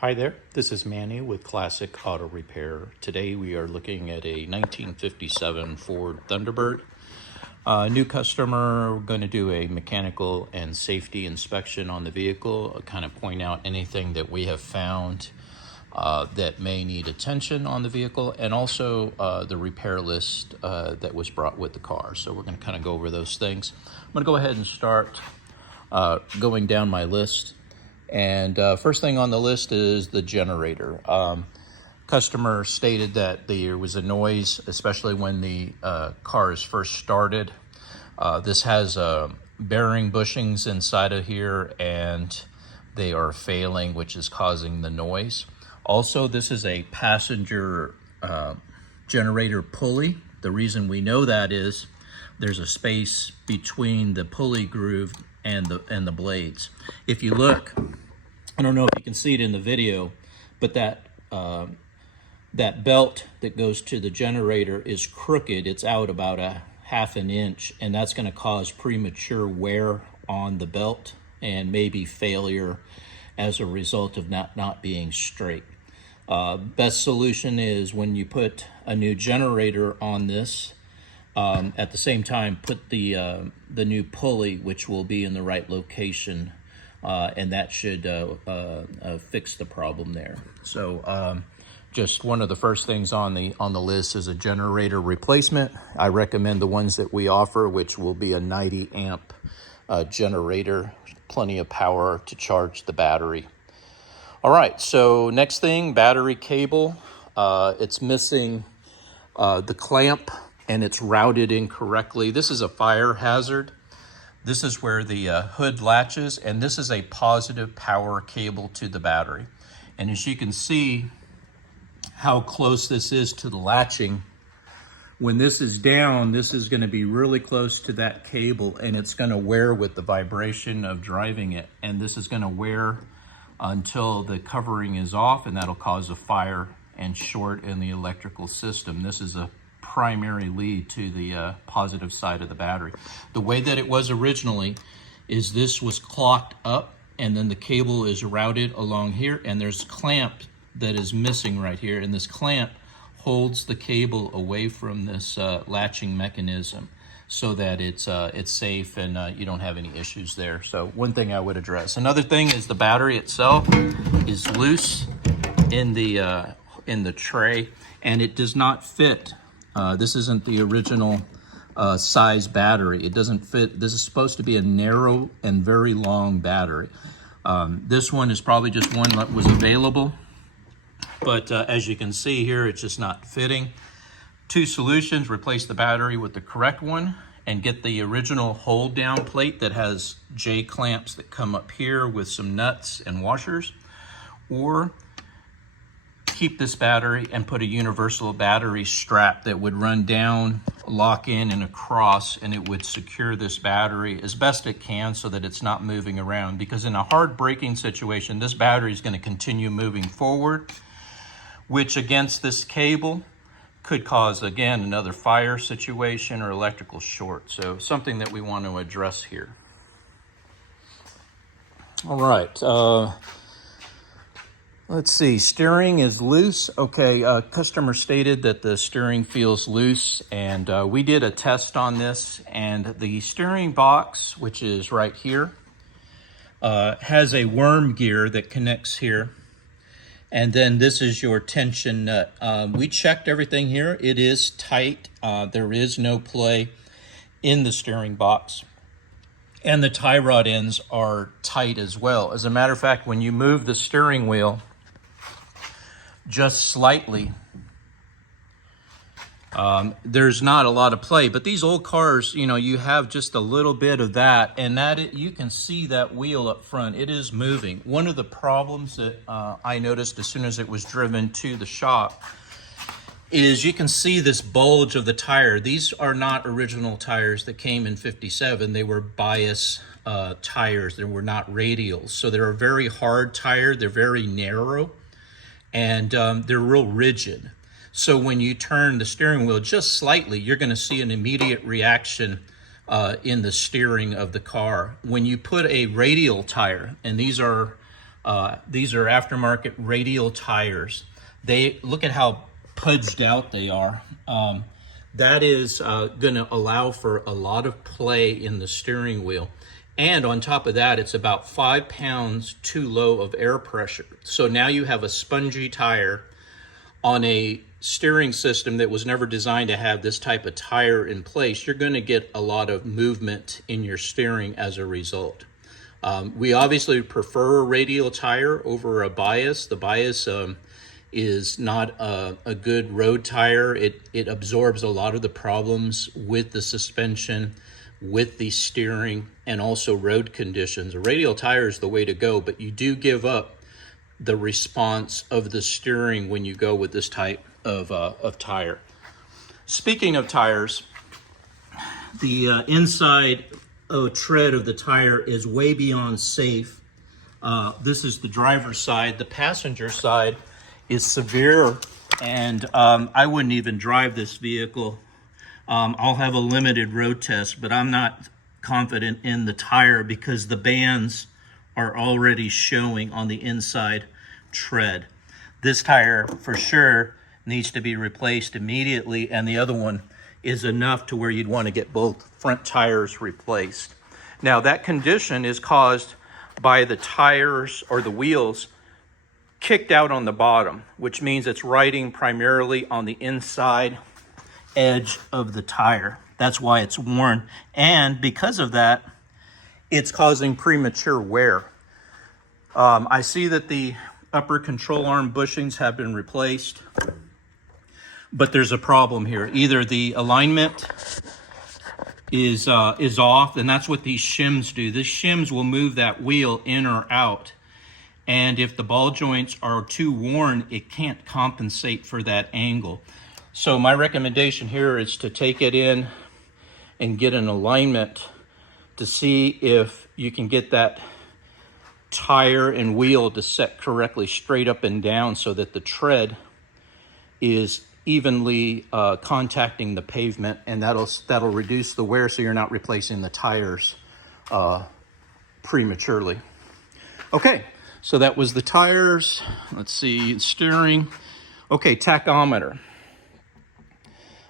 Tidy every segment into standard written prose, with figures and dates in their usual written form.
Hi there, this is Manny with Classic Auto Repair. Today we are looking at a 1957 Ford Thunderbird. New customer, we're going to do a mechanical and safety inspection on the vehicle, kind of point out anything that we have found that may need attention on the vehicle, and also the repair list that was brought with the car. So we're going to kind of go over those things. I'm going to go ahead and start going down my list. And first thing on the list is the generator. Customer stated that there was a noise, especially when the car is first started. This has bearing bushings inside of here, and they are failing, which is causing the noise. Also, this is a passenger generator pulley. The reason we know that is there's a space between the pulley groove and the blades. If you look, I don't know if you can see it in the video, but that belt that goes to the generator is crooked. It's out about a half an inch, and that's going to cause premature wear on the belt and maybe failure as a result of not being straight. Best solution is when you put a new generator on this, at the same time put the new pulley, which will be in the right location, and that should fix the problem there. So just one of the first things on the list is a generator replacement. I recommend the ones that we offer, which will be a 90 amp generator, plenty of power to charge the battery. All right, so next thing, battery cable. It's missing the clamp, and it's routed incorrectly. This is a fire hazard. This is where the hood latches, and this is a positive power cable to the battery. And as you can see how close this is to the latching, when this is down, this is going to be really close to that cable, and it's going to wear with the vibration of driving it. And this is going to wear until the covering is off, and that'll cause a fire and short in the electrical system. This is a primary lead to the positive side of the battery. The way that it was originally is this was clocked up, and then the cable is routed along here, and there's a clamp that is missing right here, and this clamp holds the cable away from this latching mechanism so that it's safe and you don't have any issues there. So one thing I would address. Another thing is the battery itself is loose in the tray, and it does not fit. This isn't the original size battery. It doesn't fit. This is supposed to be a narrow and very long battery. This one is probably just one that was available, but as you can see here, it's just not fitting. Two solutions: replace the battery with the correct one and get the original hold down plate that has J clamps that come up here with some nuts and washers, or keep this battery and put a universal battery strap that would run down, lock in and across, and it would secure this battery as best it can so that it's not moving around, because in a hard braking situation, this battery is going to continue moving forward, which against this cable could cause, again, another fire situation or electrical short. So something that we want to address here. All right. Let's see, steering is loose. Okay, customer stated that the steering feels loose, and we did a test on this, and the steering box, which is right here, has a worm gear that connects here, and then this is your tension nut. We checked everything here. It is tight. There is no play in the steering box, and the tie rod ends are tight as well. As a matter of fact, when you move the steering wheel just slightly, there's not a lot of play. But these old cars, you know, you have just a little bit of that, and you can see that wheel up front. It is moving. One of the problems that I noticed as soon as it was driven to the shop is you can see this bulge of the tire. These are not original tires that came in 57. They were bias tires. They were not radials. So they're a very hard tire. They're very narrow, and they're real rigid. So when you turn the steering wheel just slightly, you're going to see an immediate reaction in the steering of the car. When you put a radial tire, and these are These are aftermarket radial tires. They look at how pudged out they are. That is going to allow for a lot of play in the steering wheel. And on top of that, it's about 5 pounds too low of air pressure. So now you have a spongy tire on a steering system that was never designed to have this type of tire in place. You're going to get a lot of movement in your steering as a result. We obviously prefer a radial tire over a bias. The bias is not a good road tire. It absorbs a lot of the problems with the suspension, with the steering, and also road conditions. A radial tire is the way to go, but you do give up the response of the steering when you go with this type of tire. Speaking of tires, the inside tread of the tire is way beyond safe. This is the driver's side. The passenger side is severe, and I wouldn't even drive this vehicle. I'll have a limited road test, but I'm not confident in the tire because the bands are already showing on the inside tread. This tire for sure needs to be replaced immediately, and the other one is enough to where you'd want to get both front tires replaced. Now that condition is caused by the tires or the wheels kicked out on the bottom, which means it's riding primarily on the inside edge of the tire. That's why it's worn, and because of that, it's causing premature wear. I see that the upper control arm bushings have been replaced, but there's a problem here. Either the alignment is off, and that's what these shims do. These shims will move that wheel in or out, and if the ball joints are too worn, it can't compensate for that angle. So my recommendation here is to take it in and get an alignment to see if you can get that tire and wheel to set correctly straight up and down so that the tread is evenly contacting the pavement, and that'll reduce the wear so you're not replacing the tires prematurely. Okay, so that was the tires. Let's see, steering. Okay, tachometer.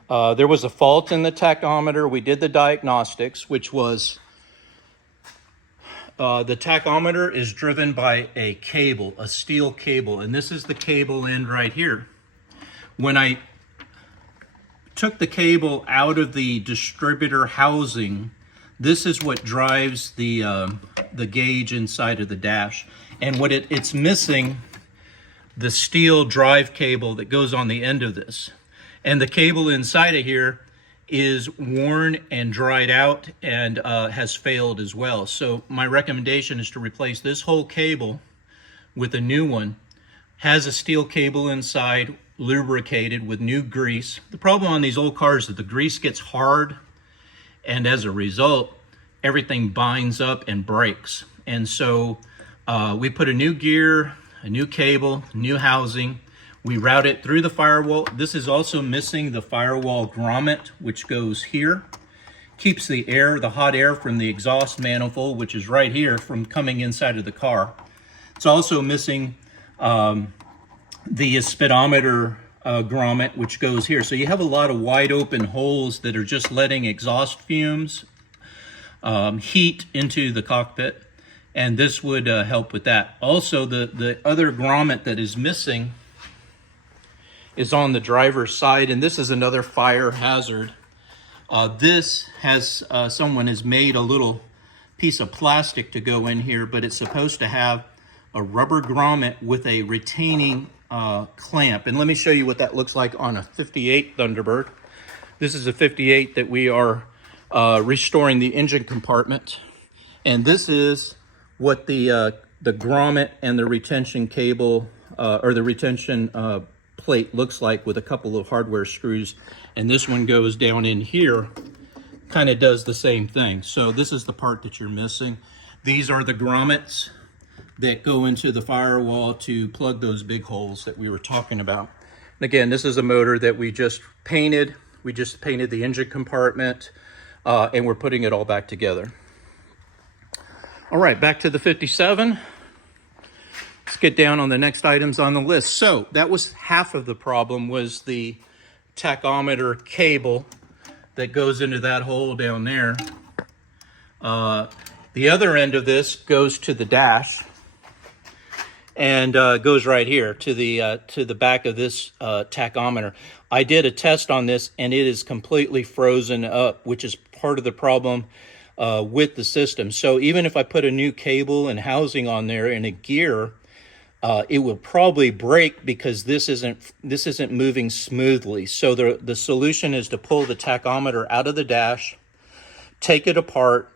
There was a fault in the tachometer. We did the diagnostics, which was the tachometer is driven by a cable, a steel cable, and this is the cable end right here. When I took the cable out of the distributor housing, this is what drives the gauge inside of the dash. And what it's missing, the steel drive cable that goes on the end of this. And the cable inside of here is worn and dried out and has failed as well. So my recommendation is to replace this whole cable with a new one. Has a steel cable inside, lubricated with new grease. The problem on these old cars is that the grease gets hard, and as a result, everything binds up and breaks. And so we put a new gear, a new cable, new housing. We route it through the firewall. This is also missing the firewall grommet, which goes here. Keeps the air, the hot air from the exhaust manifold, which is right here, from coming inside of the car. It's also missing the speedometer grommet, which goes here. So you have a lot of wide open holes that are just letting exhaust fumes, heat into the cockpit, and this would help with that. Also, the other grommet that is missing is on the driver's side, and this is another fire hazard. This has, someone has made a little piece of plastic to go in here, but it's supposed to have a rubber grommet with a retaining clamp. And let me show you what that looks like on a 58 Thunderbird. This is a 58 that we are restoring the engine compartment. And this is what the grommet and the retention cable, or the retention plate looks like, with a couple of hardware screws. And this one goes down in here, kind of does the same thing. So this is the part that you're missing. These are the grommets that go into the firewall to plug those big holes that we were talking about. And again, this is a motor that we just painted. We just painted the engine compartment, and we're putting it all back together. All right, back to the 57. get down on the next items on the list. So that was half of the problem, was the tachometer cable that goes into that hole down there. The other end of this goes to the dash and goes right here to the back of this tachometer. I did a test on this and it is completely frozen up, which is part of the problem with the system. So even if I put a new cable and housing on there and a gear, it will probably break because this isn't moving smoothly. So the solution is to pull the tachometer out of the dash, take it apart,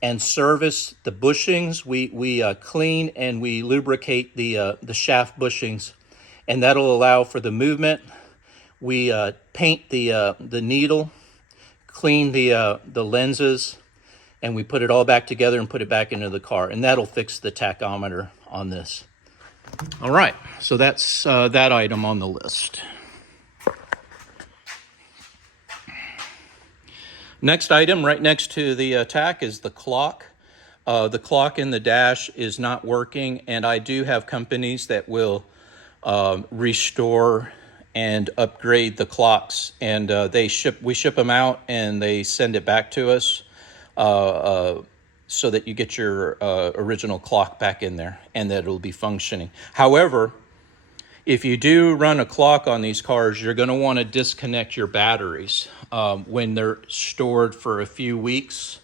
and service the bushings. We clean and we lubricate the shaft bushings, and that'll allow for the movement. We paint the needle, clean the lenses, and we put it all back together and put it back into the car, and that'll fix the tachometer on this. All right, so that's that item on the list. Next item, right next to the tack, is the clock. The clock in the dash is not working, and I do have companies that will restore and upgrade the clocks, and we ship them out and they send it back to us so that you get your original clock back in there and that it'll be functioning. However, if you do run a clock on these cars, you're going to want to disconnect your batteries when they're stored for a few weeks.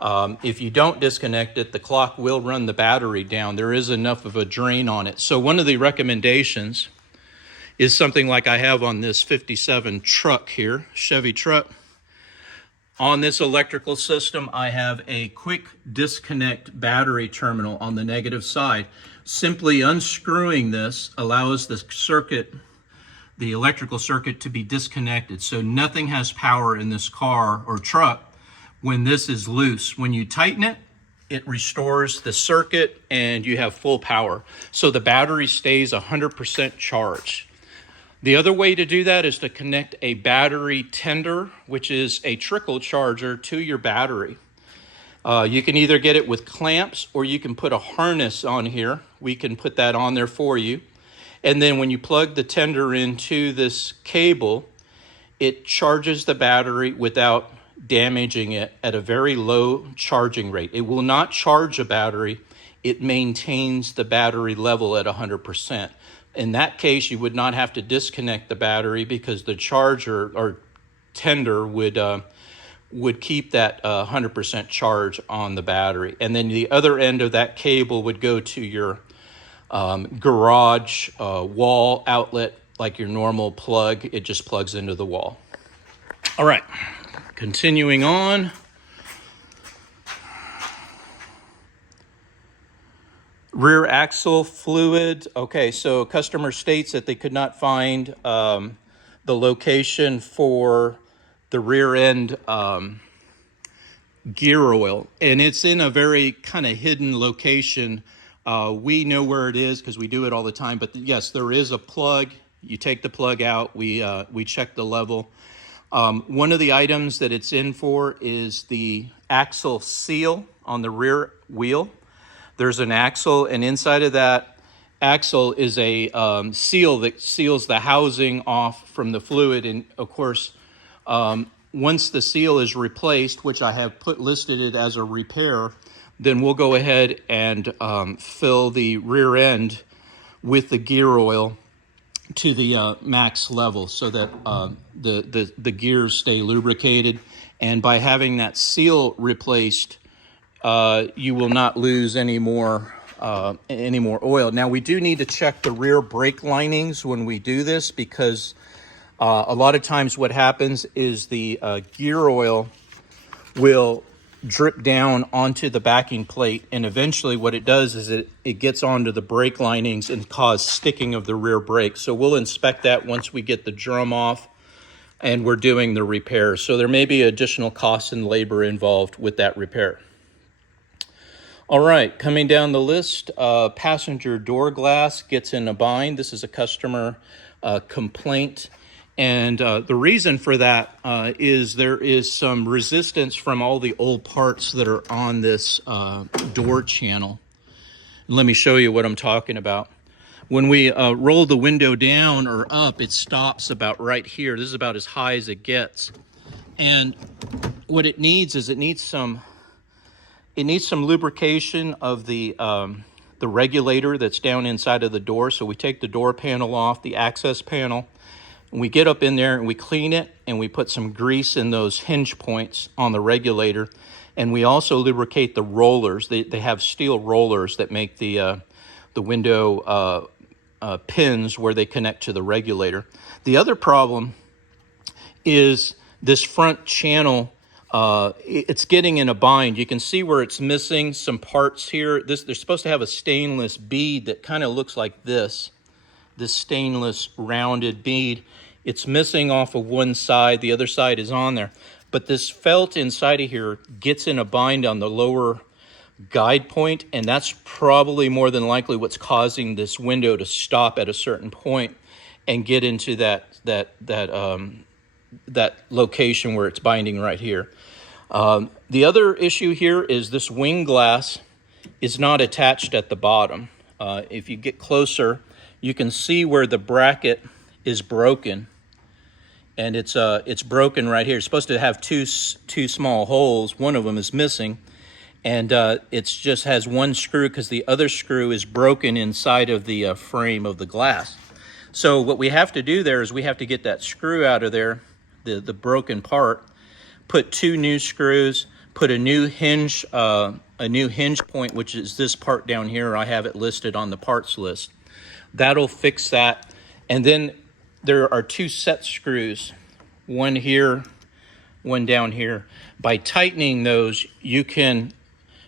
If you don't disconnect it, the clock will run the battery down. There is enough of a drain on it. So one of the recommendations is something like I have on this 57 truck here, Chevy truck. On this electrical system, I have a quick disconnect battery terminal on the negative side. Simply unscrewing this allows the electrical circuit to be disconnected. So nothing has power in this car or truck when this is loose. When you tighten it, it restores the circuit and you have full power. So the battery stays 100% charged. The other way to do that is to connect a battery tender, which is a trickle charger, to your battery. You can either get it with clamps or you can put a harness on here. We can put that on there for you. And then when you plug the tender into this cable, it charges the battery without damaging it at a very low charging rate. It will not charge a battery. It maintains the battery level at 100%. In that case, you would not have to disconnect the battery because the charger or tender would keep that 100% charge on the battery. And then the other end of that cable would go to your garage wall outlet, like your normal plug. It just plugs into the wall. All right, continuing on. Rear axle fluid. Okay, so customer states that they could not find the location for the rear end gear oil, and it's in a very kind of hidden location. We know where it is because we do it all the time, but yes, there is a plug. You take the plug out, we check the level. One of the items that it's in for is the axle seal on the rear wheel. There's an axle, and inside of that axle is a seal that seals the housing off from the fluid. And of course, once the seal is replaced, which I have listed it as a repair, then we'll go ahead and fill the rear end with the gear oil to the max level so that the gears stay lubricated. And by having that seal replaced, you will not lose any more oil. Now, we do need to check the rear brake linings when we do this because a lot of times what happens is the gear oil will drip down onto the backing plate, and eventually what it does is it gets onto the brake linings and cause sticking of the rear brake. So we'll inspect that once we get the drum off and we're doing the repair. So there may be additional costs and labor involved with that repair. All right, coming down the list, passenger door glass gets in a bind. This is a customer complaint. And the reason for that is there is some resistance from all the old parts that are on this door channel. Let me show you what I'm talking about. When we roll the window down or up, it stops about right here. This is about as high as it gets. And what it needs is it needs some lubrication of the regulator that's down inside of the door. So we take the door panel off, the access panel, and we get up in there and we clean it, and we put some grease in those hinge points on the regulator. And we also lubricate the rollers. They have steel rollers that make the window pins where they connect to the regulator. The other problem is this front channel. It's getting in a bind. You can see where it's missing some parts here. They're supposed to have a stainless bead that kind of looks like this stainless rounded bead. It's missing off of one side. The other side is on there. But this felt inside of here gets in a bind on the lower guide point, and that's probably more than likely what's causing this window to stop at a certain point and get into that location where it's binding right here. The other issue here is this wing glass is not attached at the bottom. If you get closer, you can see where the bracket is broken, and it's broken right here. It's supposed to have two small holes. One of them is missing. And it just has one screw because the other screw is broken inside of the frame of the glass. So what we have to do there is we have to get that screw out of there, the broken part, put two new screws, put a new hinge point, which is this part down here. I have it listed on the parts list. That'll fix that. And then there are two set screws, one here, one down here. By tightening those, you can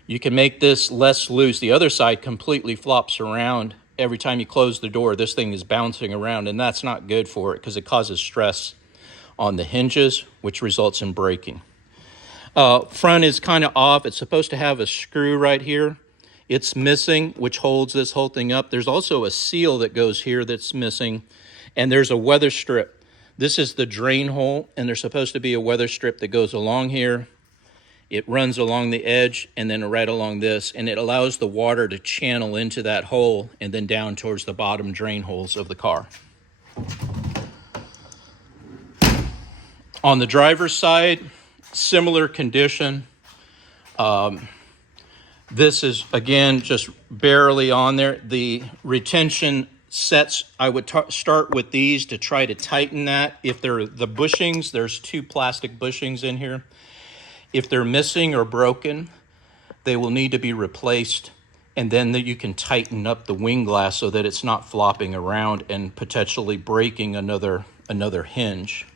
make this less loose. The other side completely flops around. Every time you close the door, this thing is bouncing around, and that's not good for it because it causes stress on the hinges, which results in breaking. Front is kind of off. It's supposed to have a screw right here. It's missing, which holds this whole thing up. There's also a seal that goes here that's missing, and there's a weather strip. This is the drain hole, and there's supposed to be a weather strip that goes along here. It runs along the edge and then right along this, and it allows the water to channel into that hole and then down towards the bottom drain holes of the car. On the driver's side, similar condition. This is, again, just barely on there. The retention sets, I would start with these to try to tighten that. If they're the bushings, there's two plastic bushings in here. If they're missing or broken, they will need to be replaced, and then you can tighten up the wing glass so that it's not flopping around and potentially breaking another hinge.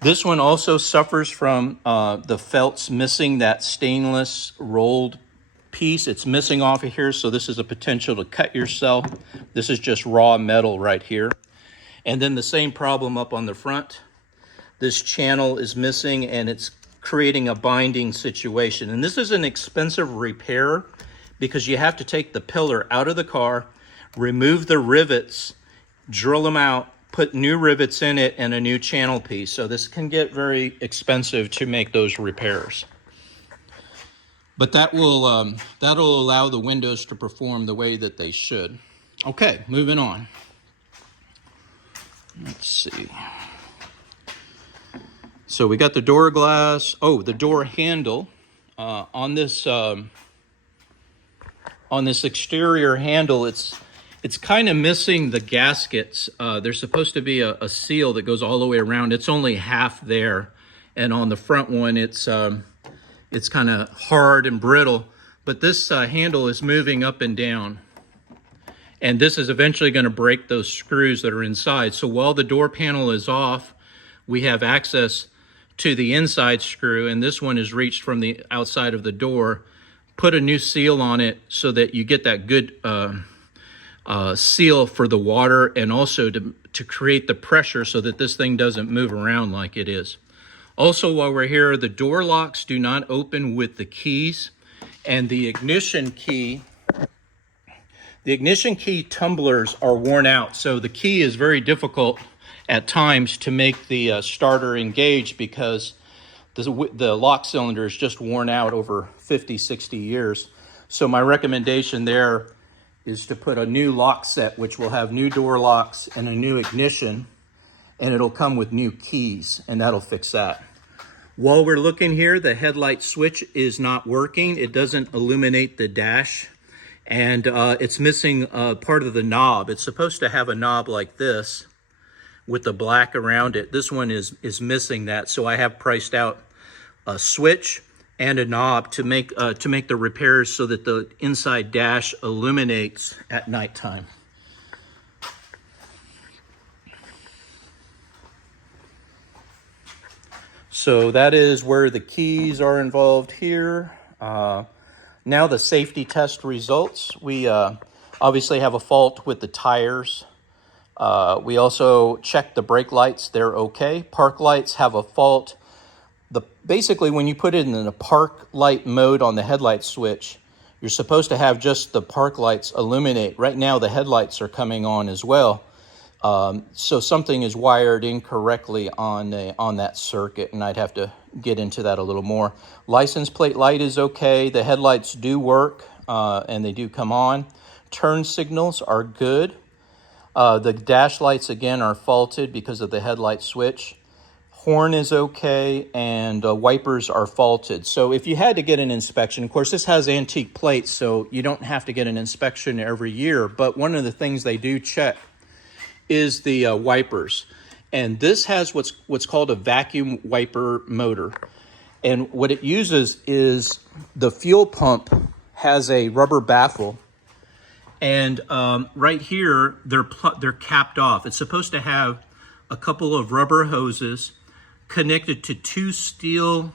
This one also suffers from the felts missing that stainless rolled piece. It's missing off of here, so this is a potential to cut yourself. This is just raw metal right here. And then the same problem up on the front. This channel is missing, and it's creating a binding situation. And this is an expensive repair because you have to take the pillar out of the car, remove the rivets, drill them out, put new rivets in it, and a new channel piece. So this can get very expensive to make those repairs. But that'll allow the windows to perform the way that they should. Okay, moving on. Let's see. So we got the door glass. Oh, the door handle on this exterior handle. It's kind of missing the gaskets. There's supposed to be a seal that goes all the way around. It's only half there, and on the front one, it's kind of hard and brittle. But this handle is moving up and down, and this is eventually going to break those screws that are inside. So while the door panel is off, we have access to the inside screw, and this one is reached from the outside of the door. Put a new seal on it so that you get that good seal for the water, and also to create the pressure so that this thing doesn't move around like it is. Also, while we're here, the door locks do not open with the keys, and the ignition key tumblers are worn out. So the key is very difficult at times to make the starter engage because the lock cylinder is just worn out over 50, 60 years. So my recommendation there is to put a new lock set, which will have new door locks and a new ignition, and it'll come with new keys, and that'll fix that. While we're looking here, the headlight switch is not working. It doesn't illuminate the dash, and it's missing part of the knob. It's supposed to have a knob like this with the black around it. This one is missing that, so I have priced out a switch and a knob to make the repairs so that the inside dash illuminates at nighttime. So that is where the keys are involved here. Now the safety test results. We obviously have a fault with the tires. We also checked the brake lights, they're okay. Park lights have a fault. Basically, when you put it in the park light mode on the headlight switch, you're supposed to have just the park lights illuminate. Right now, the headlights are coming on as well. So something is wired incorrectly on that circuit, and I'd have to get into that a little more. License plate light is okay. The headlights do work, and they do come on. Turn signals are good. The dash lights, again, are faulted because of the headlight switch. Horn is okay, and wipers are faulted. So if you had to get an inspection, of course, this has antique plates, so you don't have to get an inspection every year. But one of the things they do check is the wipers. And this has what's called a vacuum wiper motor. And what it uses is the fuel pump has a rubber baffle. And right here, they're capped off. It's supposed to have a couple of rubber hoses connected to two steel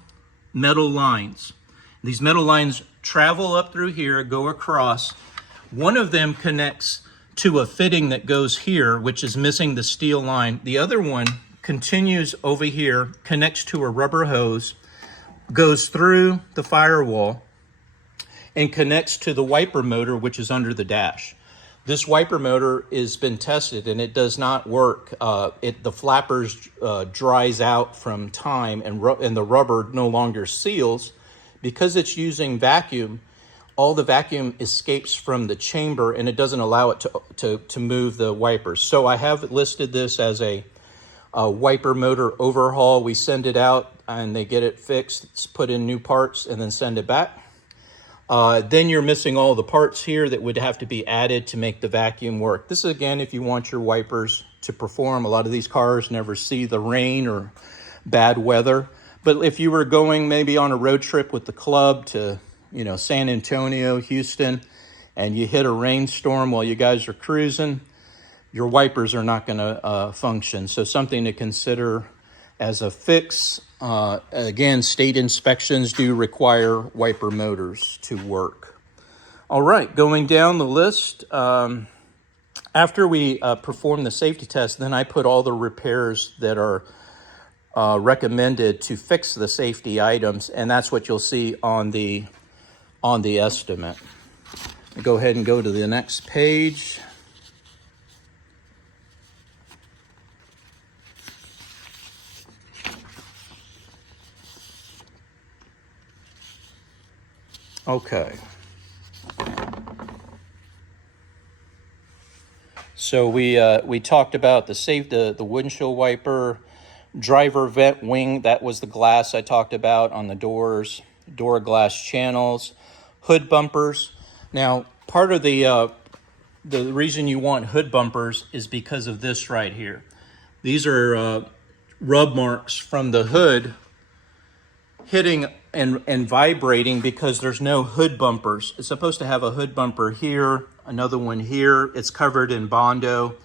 metal lines. These metal lines travel up through here, go across. One of them connects to a fitting that goes here, which is missing the steel line. The other one continues over here, connects to a rubber hose, goes through the firewall, and connects to the wiper motor, which is under the dash. This wiper motor has been tested, and it does not work. The flappers dries out from time, and the rubber no longer seals. Because it's using vacuum, all the vacuum escapes from the chamber, and it doesn't allow it to move the wipers. So I have listed this as a wiper motor overhaul. We send it out, and they get it fixed, put in new parts, and then send it back. Then you're missing all the parts here that would have to be added to make the vacuum work. This is, again, if you want your wipers to perform. A lot of these cars never see the rain or bad weather. But if you were going maybe on a road trip with the club to, San Antonio, Houston, and you hit a rainstorm while you guys are cruising, your wipers are not going to function. So something to consider as a fix. Again, state inspections do require wiper motors to work. All right, going down the list, after we perform the safety test, then I put all the repairs that are recommended to fix the safety items, and that's what you'll see on the estimate. I'll go ahead and go to the next page. Okay. So we talked about the windshield wiper, driver vent wing. That was the glass I talked about on the doors, door glass channels, hood bumpers. Now, part of the reason you want hood bumpers is because of this right here. These are rub marks from the hood hitting and vibrating because there's no hood bumpers. It's supposed to have a hood bumper here, another one here. It's covered in Bondo.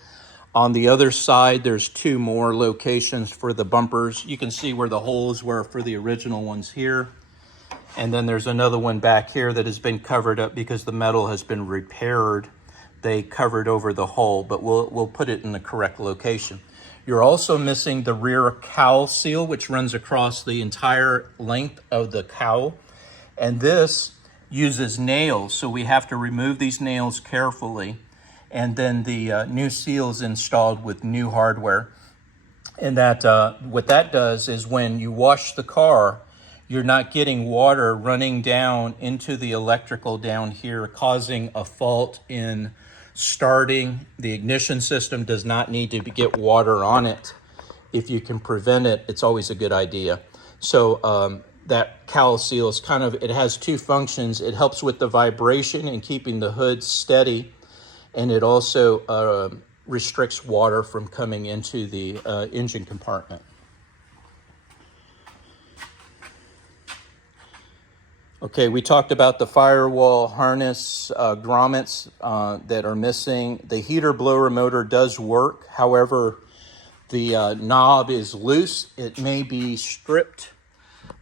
On the other side, there's two more locations for the bumpers. You can see where the holes were for the original ones here. And then there's another one back here that has been covered up because the metal has been repaired. They covered over the hole, but we'll put it in the correct location. You're also missing the rear cowl seal, which runs across the entire length of the cowl. And this uses nails, so we have to remove these nails carefully. And then the new seal is installed with new hardware. And that what that does is when you wash the car, you're not getting water running down into the electrical down here, causing a fault in starting. The ignition system does not need to get water on it. If you can prevent it, it's always a good idea. So that cowl seal is kind of, it has two functions. It helps with the vibration and keeping the hood steady, and it also restricts water from coming into the engine compartment. Okay, we talked about the firewall harness grommets that are missing. The heater blower motor does work. However, the knob is loose. It may be stripped,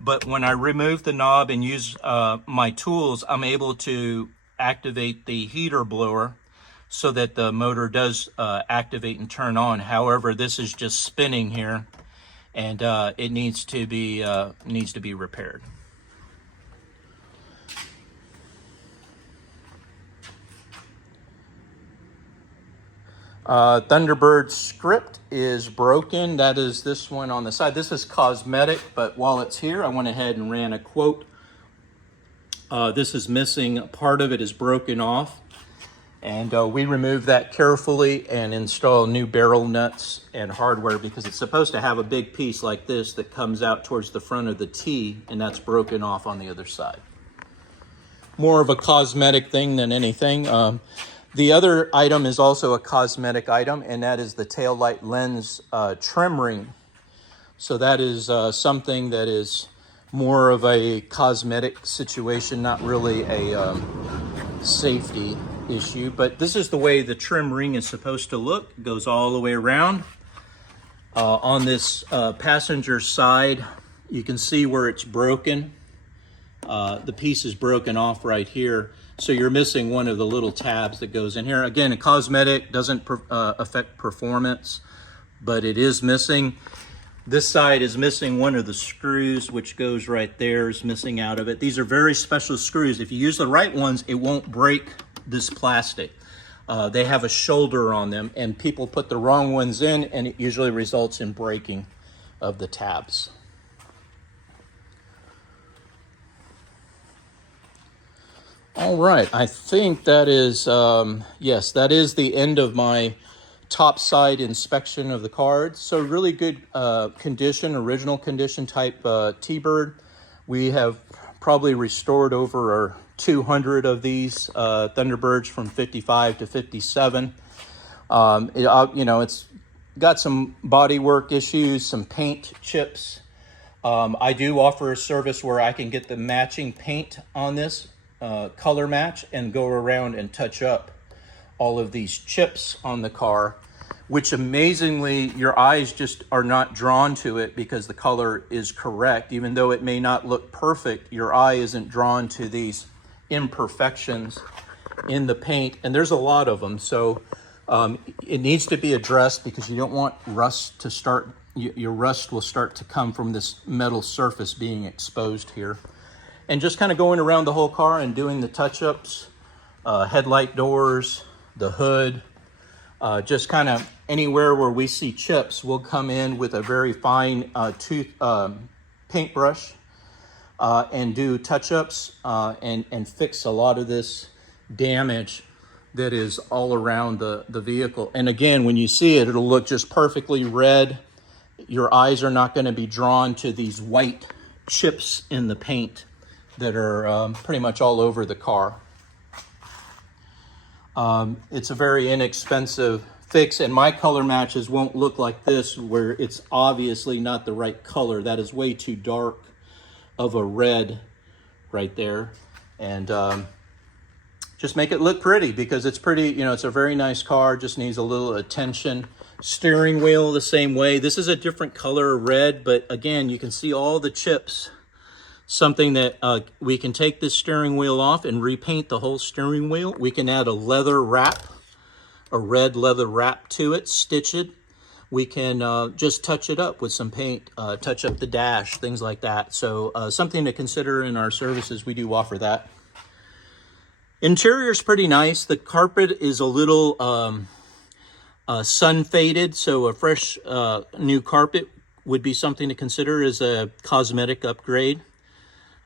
but when I remove the knob and use my tools, I'm able to activate the heater blower so that the motor does activate and turn on. However, this is just spinning here, and it needs to be repaired. Thunderbird script is broken. That is this one on the side. This is cosmetic, but while it's here, I went ahead and ran a quote. This is missing. Part of it is broken off, and we removed that carefully and install new barrel nuts and hardware, because it's supposed to have a big piece like this that comes out towards the front of the T, and that's broken off on the other side. More of a cosmetic thing than anything. The other item is also a cosmetic item, and that is the taillight lens trim ring. So that is something that is more of a cosmetic situation, not really a safety issue. But this is the way the trim ring is supposed to look. It goes all the way around. On this passenger side, you can see where it's broken. The piece is broken off right here. So you're missing one of the little tabs that goes in here. Again, a cosmetic, doesn't affect performance, but it is missing. This side is missing one of the screws, which goes right there, is missing out of it. These are very special screws. If you use the right ones, it won't break this plastic. They have a shoulder on them, and people put the wrong ones in, and it usually results in breaking of the tabs. All right, I think that is, yes, that is the end of my top side inspection of the cards. So really good condition, original condition type T-Bird. We have probably restored over 200 of these Thunderbirds from 55 to 57. It's got some bodywork issues, some paint chips. I do offer a service where I can get the matching paint on this, color match, and go around and touch up all of these chips on the car, which amazingly your eyes just are not drawn to it because the color is correct. Even though it may not look perfect, your eye isn't drawn to these imperfections in the paint, and there's a lot of them. So it needs to be addressed, because you don't want rust to start. Your rust will start to come from this metal surface being exposed here. And just kind of going around the whole car and doing the touch-ups, headlight doors, the hood, just kind of anywhere where we see chips, we'll come in with a very fine paintbrush and do touch-ups and fix a lot of this damage that is all around the vehicle. And again, when you see it, it'll look just perfectly red. Your eyes are not going to be drawn to these white chips in the paint that are pretty much all over the car. It's a very inexpensive fix, and my color matches won't look like this, where it's obviously not the right color. That is way too dark of a red right there. And just make it look pretty, because it's pretty, it's a very nice car, just needs a little attention. Steering wheel the same way. This is a different color red, but again, you can see all the chips. Something that we can take this steering wheel off and repaint the whole steering wheel. We can add a leather wrap, a red leather wrap to it, stitch it. We can just touch it up with some paint, touch up the dash, things like that. So something to consider in our services. We do offer that. Interior is pretty nice. The carpet is a little sun faded, so a fresh new carpet would be something to consider as a cosmetic upgrade.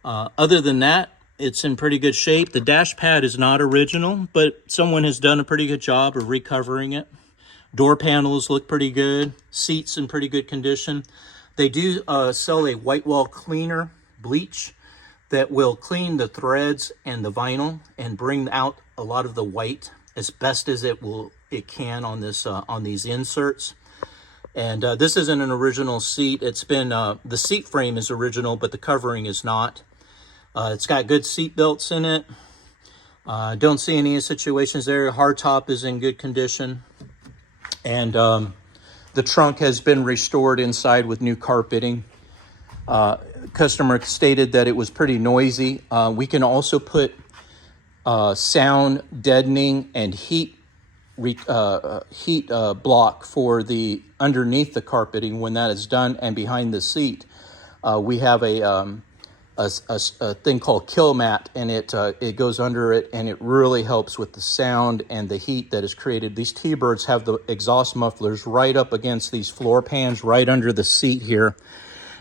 Other than that, it's in pretty good shape. The dash pad is not original, but someone has done a pretty good job of recovering it. Door panels look pretty good. Seats in pretty good condition. They do sell a white wall cleaner bleach that will clean the threads and the vinyl and bring out a lot of the white as best as it can on this on these inserts. And this isn't an original seat. It's been the seat frame is original, but the covering is not. It's got good seat belts in it. Don't see any situations there. Hardtop is in good condition. And the trunk has been restored inside with new carpeting. Customer stated that it was pretty noisy. We can also put sound deadening and heat block for the underneath the carpeting when that is done. And behind the seat, we have a thing called kill mat, and it goes under it, and it really helps with the sound and the heat that is created. These T-Birds have the exhaust mufflers right up against these floor pans right under the seat here,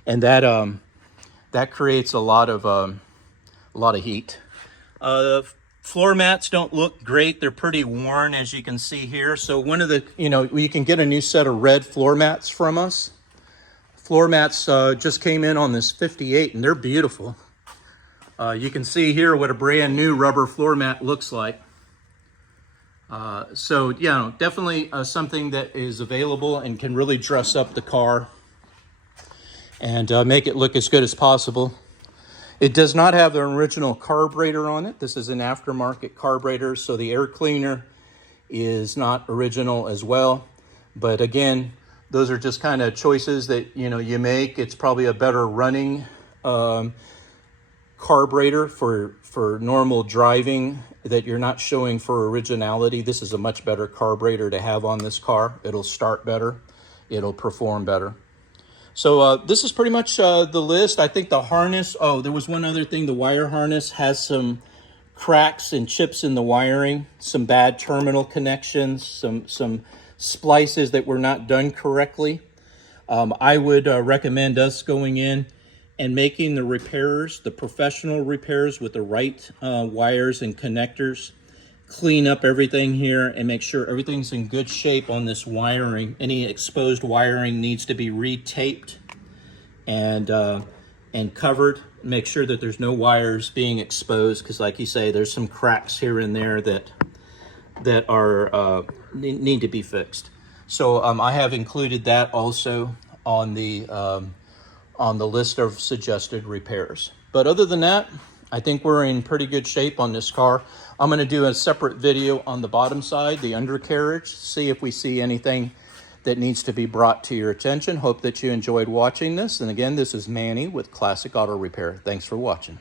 and that creates a lot of heat. Floor mats don't look great. They're pretty worn, as you can see here. So one of the, you can get a new set of red floor mats from us. Floor mats just came in on this 58, and they're beautiful. You can see here what a brand new rubber floor mat looks like. So yeah, definitely something that is available and can really dress up the car and make it look as good as possible. It does not have the original carburetor on it. This is an aftermarket carburetor, so the air cleaner is not original as well. But again, those are just kind of choices that you make. It's probably a better running carburetor for normal driving that you're not showing for originality. This is a much better carburetor to have on this car. It'll start better. It'll perform better. So this is pretty much the list. I think the harness, there was one other thing. The wire harness has some cracks and chips in the wiring, some bad terminal connections, some splices that were not done correctly. I would recommend us going in and making the repairs, the professional repairs with the right wires and connectors. Clean up everything here and make sure everything's in good shape on this wiring. Any exposed wiring needs to be retaped and covered. Make sure that there's no wires being exposed, because like you say, there's some cracks here and there that are need to be fixed. So I have included that also on the list of suggested repairs. But other than that, I think we're in pretty good shape on this car. I'm going to do a separate video on the bottom side, the undercarriage, see if we see anything that needs to be brought to your attention. Hope that you enjoyed watching this. And again, this is Manny with Classic Auto Repair. Thanks for watching.